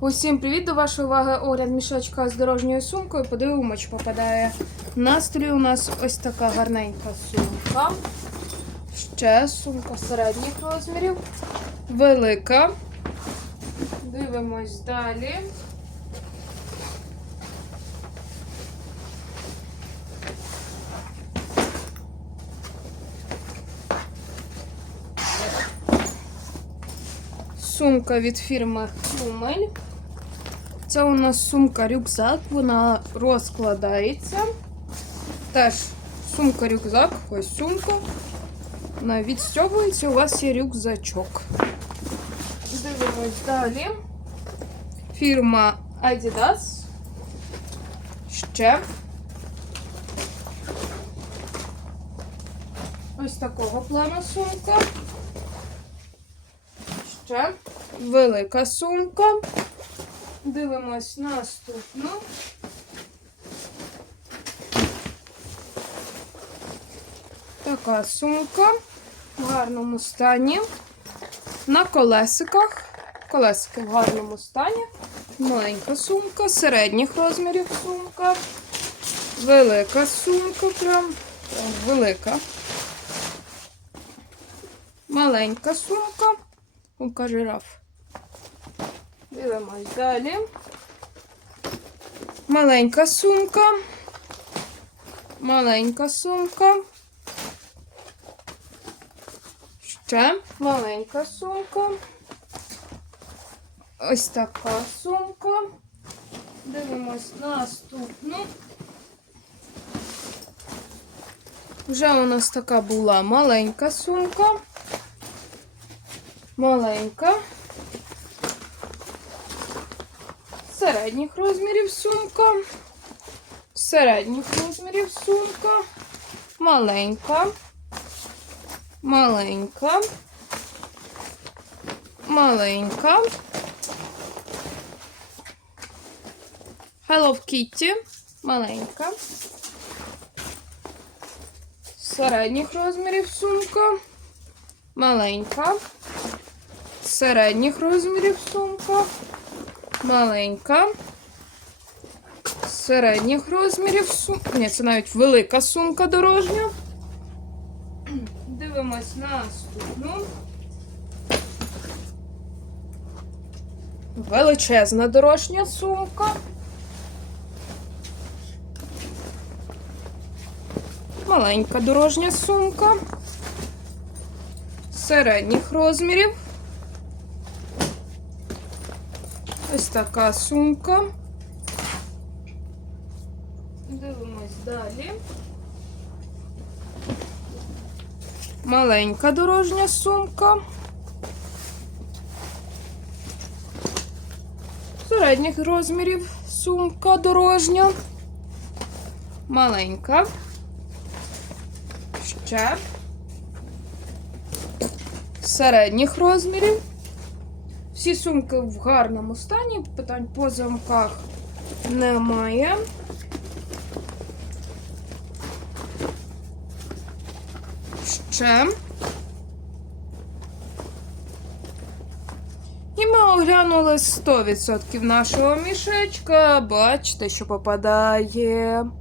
Усім привіт до вашої уваги огляд мішечка з дорожньою сумкою. Подивимо, чи попадає. настрій. у нас ось така гарненька сумка. Ще сумка середніх розмірів. Велика. Дивимось далі. Сумка від фірми Хюмель. Це у нас сумка-рюкзак, вона розкладається. Теж сумка-рюкзак, ось сумка. Вона відстягується, у вас є рюкзачок. Дивимось далі. Фірма Adidas. Ще. Ось такого плану сумка. Ще велика сумка. Дивимось наступну. Така сумка в гарному стані. На колесиках. Колесики в гарному стані. Маленька сумка, середніх розмірів сумка. Велика сумка, прям, велика. Маленька сумка. Сумка жираф. Дивимось далі. Маленька сумка. Маленька сумка. Ще маленька сумка. Ось така сумка. Дивимось наступну. Вже у нас така була маленька сумка. Маленька. Середніх розмірів сумка. Середніх розмірів сумка. Маленька. Маленька. Маленька. Hello Kitty. Маленька. Середніх розмірів сумка. Маленька. Середніх розмірів сумка. Маленька. Середніх розмірів сумка. Ні, це навіть велика сумка дорожня. Дивимось наступну. Величезна дорожня сумка. Маленька дорожня сумка. Середніх розмірів. Ось така сумка. Дивимось далі. Маленька дорожня сумка. Середніх розмірів сумка дорожня. Маленька. Ще. Середніх розмірів. Всі сумки в гарному стані, питань по замках немає. Ще. І ми оглянули 100% нашого мішечка. Бачите, що попадає.